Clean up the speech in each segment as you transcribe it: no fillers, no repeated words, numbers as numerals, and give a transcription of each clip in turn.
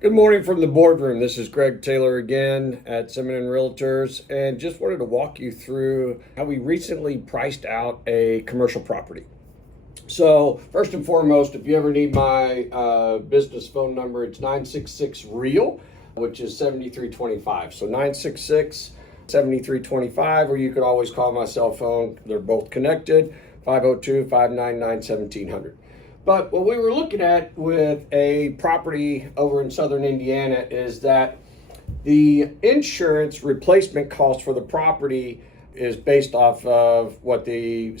Good morning from the boardroom. This is Greg Taylor again at Simmons Realtors, and just wanted to walk you through how we recently priced out a commercial property. So first and foremost, if you ever need my business phone number, it's 966-REAL, which is 7325. So 966-7325, or you could always call my cell phone. They're both connected, 502-599-1700. But what we were looking at with a property over in southern Indiana is that the insurance replacement cost for the property is based off of what the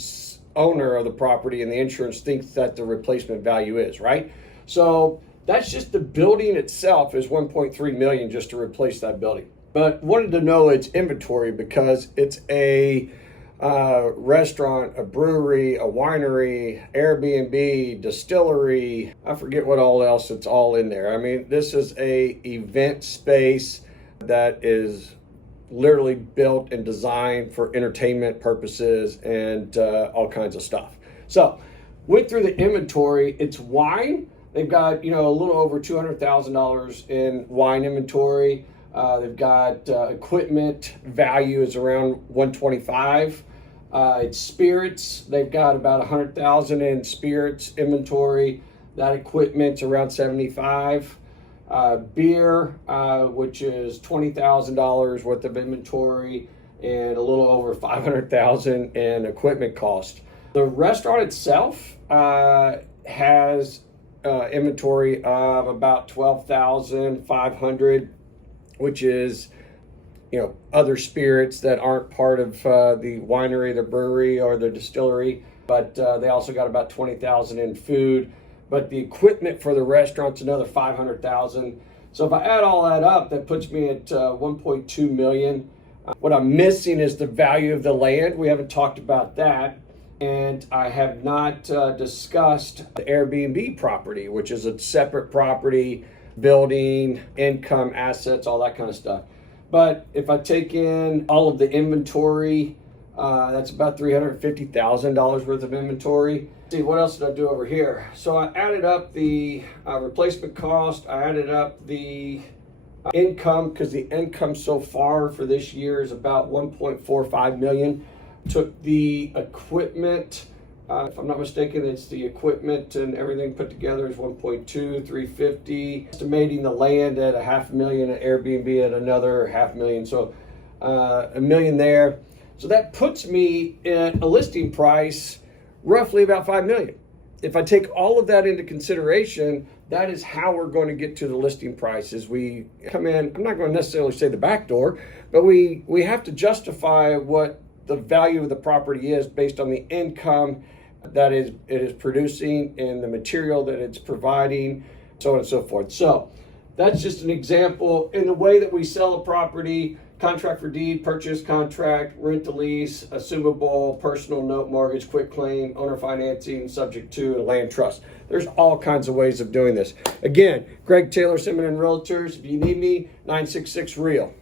owner of the property and the insurance thinks that the replacement value is, right? So that's just the building itself is 1.3 million just to replace that building. But wanted to know its inventory because it's a restaurant, a brewery, a winery, Airbnb, distillery. I forget what all else it's all in there. I mean, this is a event space that is literally built and designed for entertainment purposes and all kinds of stuff. So went through the inventory. It's wine. They've got, a little over $200,000 in wine inventory. They've got equipment value is around 125. It's spirits. They've got about 100,000 in spirits inventory. That equipment's around 75. Beer, which is $20,000 worth of inventory and a little over 500,000 in equipment cost. The restaurant itself has inventory of about 12,500, which is other spirits that aren't part of the winery, the brewery, or the distillery. But they also got about 20,000 in food. But the equipment for the restaurant's another 500,000. So if I add all that up, that puts me at 1.2 million. What I'm missing is the value of the land. We haven't talked about that. And I have not discussed the Airbnb property, which is a separate property, building, income, assets, all that kind of stuff. But if I take in all of the inventory, that's about $350,000 worth of inventory. See, what else did I do over here? So I added up the replacement cost. I added up the income, because the income so far for this year is about 1.45 million. Took the equipment, if I'm not mistaken, it's the equipment and everything put together is 1.2, 350. Estimating the land at $500,000 and Airbnb at another $500,000. So $1 million there. So that puts me at a listing price roughly about $5 million. If I take all of that into consideration, that is how we're going to get to the listing price. As we come in, I'm not going to necessarily say the back door, but we have to justify what the value of the property is based on the income that it is producing and the material that it's providing, so on and so forth. So that's just an example. In the way that we sell a property: contract for deed, purchase contract, rent to lease, assumable, personal note, mortgage, quick claim, owner financing, subject to a land trust. There's all kinds of ways of doing this. Again, Greg Taylor, Simmons Realtors. If you need me, 966-REAL.